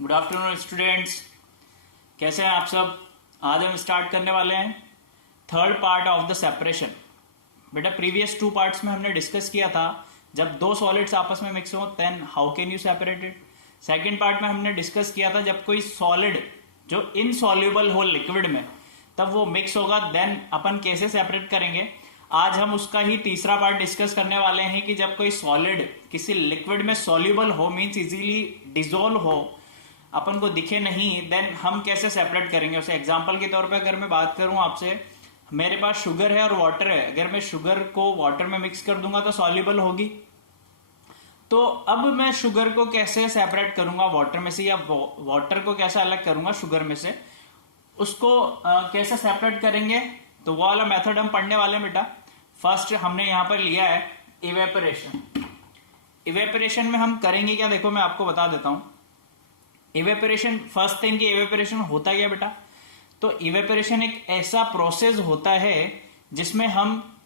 Good afternoon students, कैसे हैं आप सब। आज हम स्टार्ट करने वाले हैं third part of the separation. बेटा प्रीवियस 2 पार्ट्स में हमने डिस्कस किया था जब 2 सॉलिड्स आपस में मिक्स हो then how can you separate it. Second part में हमने डिस्कस किया था जब कोई सॉलिड जो इनसॉल्युबल हो लिक्विड में तब वो मिक्स होगा देन अपन कैसे सेपरेट करेंगे। आज हम उसका ही तीसरा पार्ट डिस्कस करने वाले हैं कि जब कोई सॉलिड किसी लिक्विड में सॉल्युबल हो मींस इजीली डिसॉल्व हो, अपन को दिखे नहीं, देन हम कैसे सेपरेट करेंगे उसे। एग्जांपल के तौर पे अगर मैं बात करूं आपसे, मेरे पास शुगर है और वाटर है, अगर मैं शुगर को वाटर में मिक्स कर दूंगा तो सॉल्युबल होगी। तो अब मैं शुगर को कैसे सेपरेट करूंगा वाटर में से, या वाटर को कैसे अलग करूंगा शुगर में से, उसको कैसे सेपरेट करेंगे, तो वो वाला मेथड हम पढ़ने वाले हैं बेटा। फर्स्ट हमने यहां पर लिया है इवेपोरेशन। इवेपोरेशन में हम करेंगे क्या, देखो मैं आपको बता देता हूं। इवेपोरेशन, फर्स्ट थिंग कि इवेपोरेशन होता क्या बेटा, तो इवेपोरेशन एक ऐसा प्रोसेस होता है जिसमें हम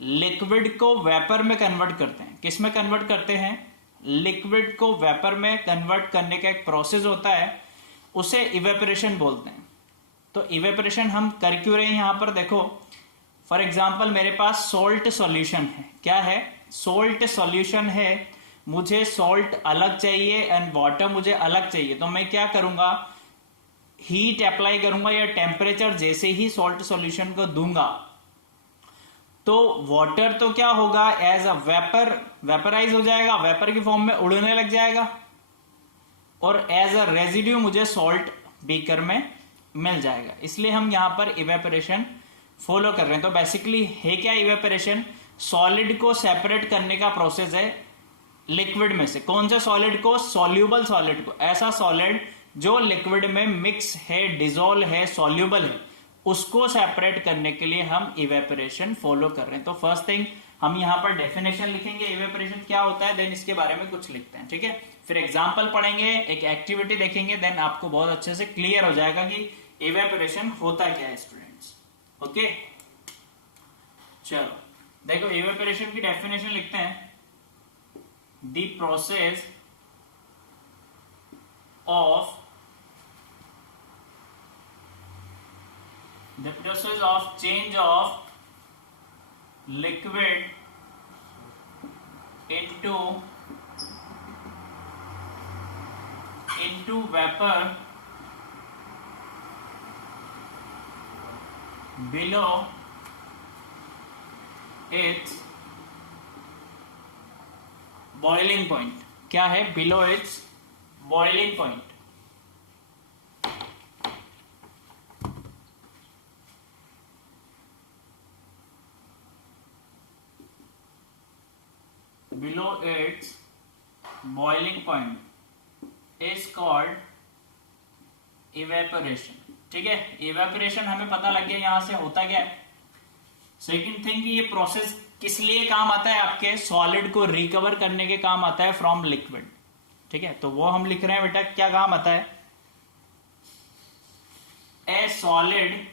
लिक्विड को वेपर में कन्वर्ट करते हैं। किस में कन्वर्ट करते हैं, लिक्विड को वेपर में कन्वर्ट करने का एक प्रोसेस होता है, उसे इवेपोरेशन बोलते हैं। तो इवेपोरेशन हम कर क्यों रहे हैं यहां पर, देखो फॉर एग्जांपल मेरे पास सॉल्ट सॉल्यूशन है। क्या है, सॉल्ट सॉल्यूशन है, मुझे सॉल्ट अलग चाहिए एंड वाटर मुझे अलग चाहिए। तो मैं क्या करूंगा, हीट अप्लाई करूंगा या टेम्परेचर जैसे ही सॉल्ट सॉल्यूशन को दूंगा तो वाटर तो क्या होगा, एज अ वेपर वेपराइज हो जाएगा, वेपर की फॉर्म में उड़ने लग जाएगा, और एज अ रेजिड्यू मुझे सॉल्ट बीकर में मिल जाएगा। इसलिए हम यहां पर इवेपोरेशन फॉलो कर रहे हैं। तो बेसिकली है क्या इवेपोरेशन, सॉलिड को सेपरेट करने का प्रोसेस है लिक्विड में से। कौन से सॉलिड को, सॉल्यूबल सॉलिड को, ऐसा सॉलिड जो लिक्विड में मिक्स है, डिसॉल्व है, सॉल्यूबल है, उसको सेपरेट करने के लिए हम इवेपोरेशन फॉलो कर रहे हैं। तो फर्स्ट थिंग हम यहां पर डेफिनेशन लिखेंगे इवेपोरेशन क्या होता है, देन इसके बारे में कुछ लिखते हैं, ठीक है। फिर एग्जांपल पढ़ेंगे, एक एक्टिविटी देखेंगे, देन आपको बहुत अच्छे से क्लियर हो जाएगा कि इवेपोरेशन होता क्या है स्टूडेंट्स। ओके चलो देखो, इवेपोरेशन की डेफिनेशन लिखते हैं। The process of change of liquid into vapor below its boiling point. क्या है, below it's boiling point. Below it's boiling point is called evaporation, ठीक है। इवेपोरेशन हमें पता लग गया यहां से होता क्या है। सेकंड थिंग, ये प्रोसेस किस लिए काम आता है, आपके सॉलिड को रिकवर करने के काम आता है फ्रॉम लिक्विड, ठीक है। तो वो हम लिख रहे हैं बेटा, क्या काम आता है, ए solid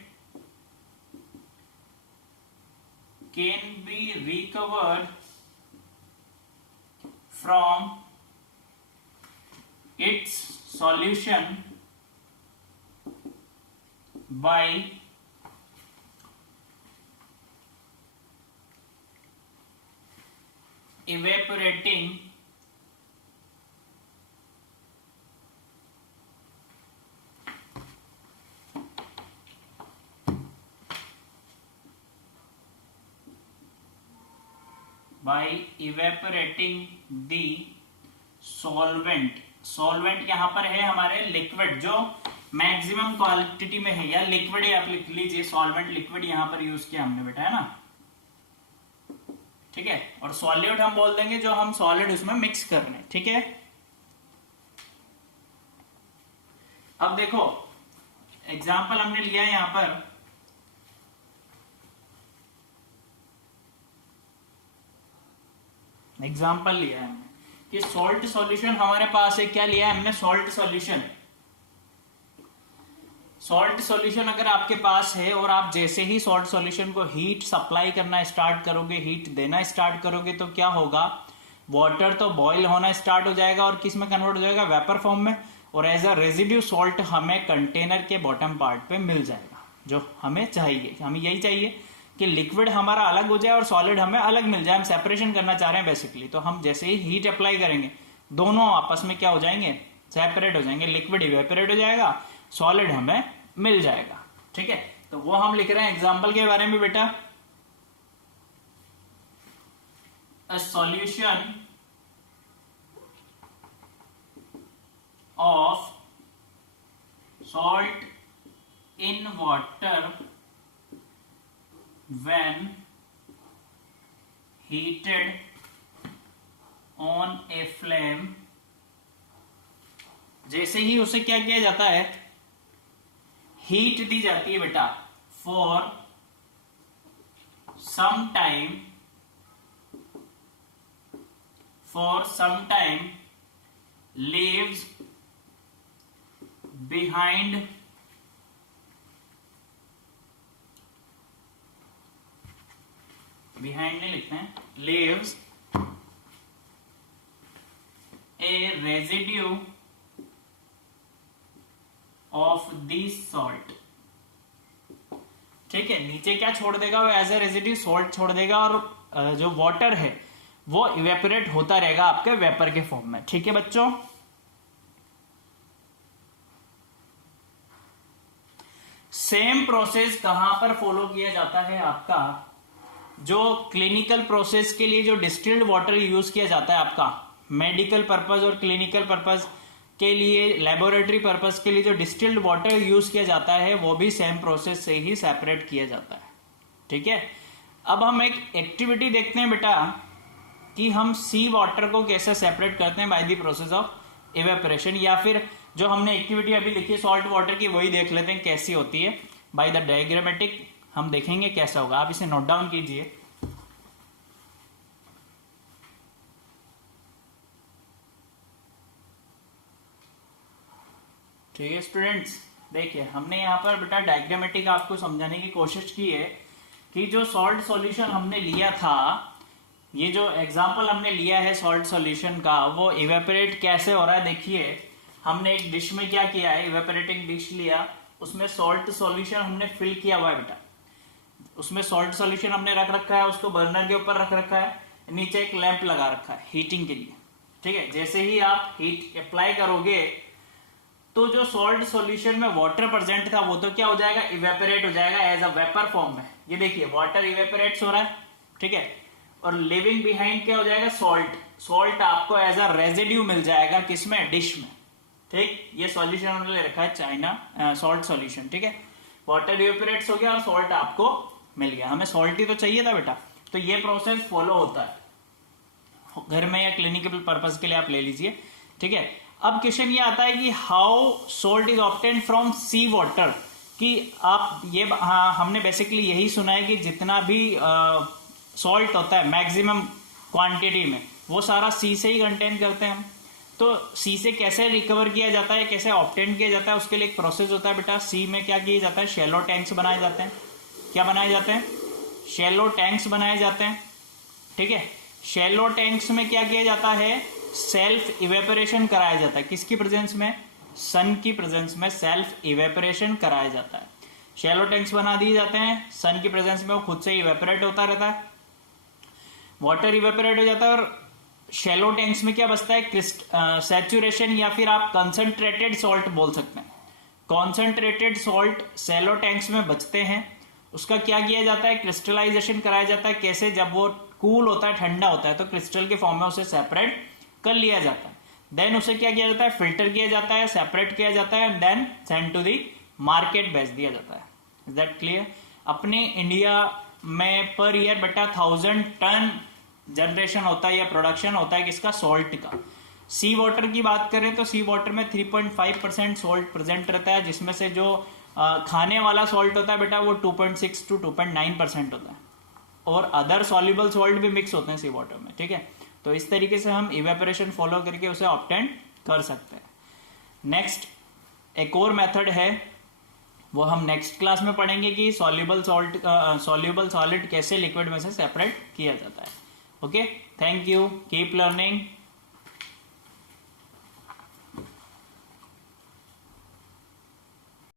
can be recovered from its solution bye evaporating the solvent। Solvent यहां पर है हमारे लिक्विड जो मैक्सिमम क्वांटिटी में है, या लिक्विड ही आप लिख लीजिए, सॉल्वेंट लिक्विड यहां पर यूज किया हमने बेटा, है ना, ठीक है। और सॉल्यूट हम बोल देंगे जो हम सॉलिड उसमें मिक्स कर रहे हैं, ठीक है। अब देखो एग्जांपल हमने लिया है यहां पर, एग्जांपल लिया है हमने कि सॉल्ट सॉल्यूशन हमारे पास है। क्या लिया है हमने, सॉल्ट सॉल्यूशन। सॉल्ट सॉल्यूशन अगर आपके पास है और आप जैसे ही सॉल्ट सॉल्यूशन को हीट सप्लाई करना स्टार्ट करोगे, हीट देना स्टार्ट करोगे, तो क्या होगा, वाटर तो बॉईल होना स्टार्ट हो जाएगा और किस में कन्वर्ट हो जाएगा, वेपर फॉर्म में। और एज अ रेजिड्यू सॉल्ट हमें कंटेनर के बॉटम पार्ट पे मिल जाएगा। जो हमें चाहिए, हमें यही चाहिए कि लिक्विड हमारा अलग हो जाए और सॉलिड हमें अलग मिल जाए। हम सेपरेशन करना चाह रहे हैं बेसिकली। तो हम जैसे ही हीट अप्लाई करेंगे दोनों आपस में क्या हो जाएंगे, सेपरेट हो जाएंगे। लिक्विड इवेपोरेट हो जाएगा, सॉलिड हमें मिल जाएगा। ठीक है, तो वो हम लिख रहे हैं एग्जाम्पल के बारे में बेटा। A solution of salt in water when heated on a flame। जैसे ही उसे क्या किया जाता है, हीट दी जाती है बेटा, for some time leaves behind नहीं लिखते हैं, leaves a residue of this salt। ठीक है, नीचे क्या छोड़ देगा वो, एज ए रेजिड्यू सॉल्ट छोड़ देगा, और जो वाटर है वो इवेपोरेट होता रहेगा आपके वेपर के फॉर्म में। ठीक है बच्चों, सेम प्रोसेस कहां पर फॉलो किया जाता है आपका, जो क्लिनिकल प्रोसेस के लिए जो डिस्टिल्ड वाटर यूज किया जाता है आपका मेडिकल पर्पस और क्लिनिकल पर्पस के लिए, लेबोरेटरी पर्पस के लिए जो डिस्टिल्ड वाटर यूज किया जाता है वो भी सेम प्रोसेस से ही सेपरेट किया जाता है। ठीक है, अब हम एक एक्टिविटी देखते हैं बेटा कि हम सी वाटर को कैसे सेपरेट करते हैं by the process of evaporation, या फिर जो हमने एक्टिविटी अभी लिखी है सॉल्ट वाटर की वही देख लेते हैं कैसी होती है बाय द डायग्रामेटिक। हम देखेंगे कैसा होगा, आप इसे नोट डाउन कीजिए। ठीक है स्टूडेंट्स, देखिए हमने यहाँ पर बेटा डायग्रामेटिक आपको समझाने की कोशिश की है कि जो सॉल्ट सॉल्यूशन हमने लिया था, ये जो एग्जाम्पल हमने लिया है सॉल्ट सॉल्यूशन का, वो इवेपोरेट कैसे हो रहा है। देखिए हमने एक डिश में क्या किया है, इवेपोरेटिंग डिश लिया, उसमें सॉल्ट सॉल्यूशन हमने फिल किया हुआ है बेटा। उसमें सॉल्ट सॉल्यूशन हमने रख रखा है, उसको बर्नर के ऊपर रख रखा है, नीचे एक लैंप लगा रखा है हीटिंग के लिए। ठीक है, जैसे ही आप हीट अप्लाई करोगे तो जो सॉल्ट सॉल्यूशन में वाटर प्रेजेंट था वो तो क्या हो जाएगा, इवेपोरेट हो जाएगा एज अ वेपर फॉर्म में। ये देखिए वाटर इवेपोरेट्स हो रहा है। ठीक है, और लिविंग बिहाइंड क्या हो जाएगा, सॉल्ट। सॉल्ट आपको एज अ रेजिड्यू मिल जाएगा किसमें, डिश में। ठीक, ये सॉल्यूशन हमने ले रखा है चाइना सॉल्ट सॉल्यूशन। ठीक है, वाटर इवेपोरेट्स हो गया और सॉल्ट आपको मिल गया। हमें सॉल्ट ही तो चाहिए था बेटा, तो ये प्रोसेस फॉलो होता है घर में या क्लिनिकल पर्पज के लिए आप ले लीजिए। ठीक है, अब क्वेश्चन ये आता है कि how salt is obtained from sea water, कि आप ये हमने बेसिकली यही सुना है कि जितना भी सॉल्ट होता है मैक्सिमम क्वांटिटी में वो सारा सी से ही कंटेन करते हैं हम। तो सी से कैसे रिकवर किया जाता है, कैसे ऑब्टेन किया जाता है, उसके लिए एक प्रोसेस होता है बेटा। सी में क्या किया जाता है, शैलो टैंक्स बनाए जाते हैं। क्या बनाए जाते हैं, शैलो टैंक्स बनाए जाते हैं। ठीक है, शैलो टैंक्स में क्या किया जाता है, सेल्फ इवेपोरेशन कराया जाता है। किसकी प्रेजेंस में, सन की प्रेजेंस में सेल्फ इवेपोरेशन कराया जाता है। शैलो टैंक्स बना दिए जाते हैं, सन की प्रेजेंस में वो खुद से इवेपोरेट होता रहता है, वाटर इवेपोरेट हो जाता है। और शैलो टैंक्स में क्या बचता है, सैचुरेशन या फिर आप कंसंट्रेटेड सॉल्ट बोल सकते हैं। कॉन्सेंट्रेटेड सॉल्ट शैलो टैंक्स में बचते हैं, उसका क्या किया जाता है, क्रिस्टलाइजेशन कराया जाता है। कैसे, जब वो कूल होता है, ठंडा होता है, तो क्रिस्टल के फॉर्म में उसे सेपरेट कर लिया जाता है। देन उसे क्या किया जाता है, फिल्टर किया जाता है, सेपरेट किया जाता है, and then send to the market भेज दिया जाता है। Is that clear. अपने इंडिया में पर ईयर बेटा 1000 टन जनरेशन होता है या प्रोडक्शन होता है किसका, सॉल्ट का। सी वाटर की बात करें तो सी वाटर में 3.5% सॉल्ट प्रेजेंट रहता है, जिसमें से जो खाने वाला सॉल्ट होता है बेटा वो 2.6 to 2.9% होता है, और अदर सॉल्युबल सॉल्ट भी मिक्स होते हैं सी वाटर में। ठीक है, तो इस तरीके से हम इवेपोरेशन फॉलो करके उसे ऑब्टेन कर सकते हैं। नेक्स्ट एक और मेथड है, वो हम नेक्स्ट क्लास में पढ़ेंगे कि सॉल्युबल सॉलिड कैसे लिक्विड में से सेपरेट किया जाता है। Okay, thank you, keep learning.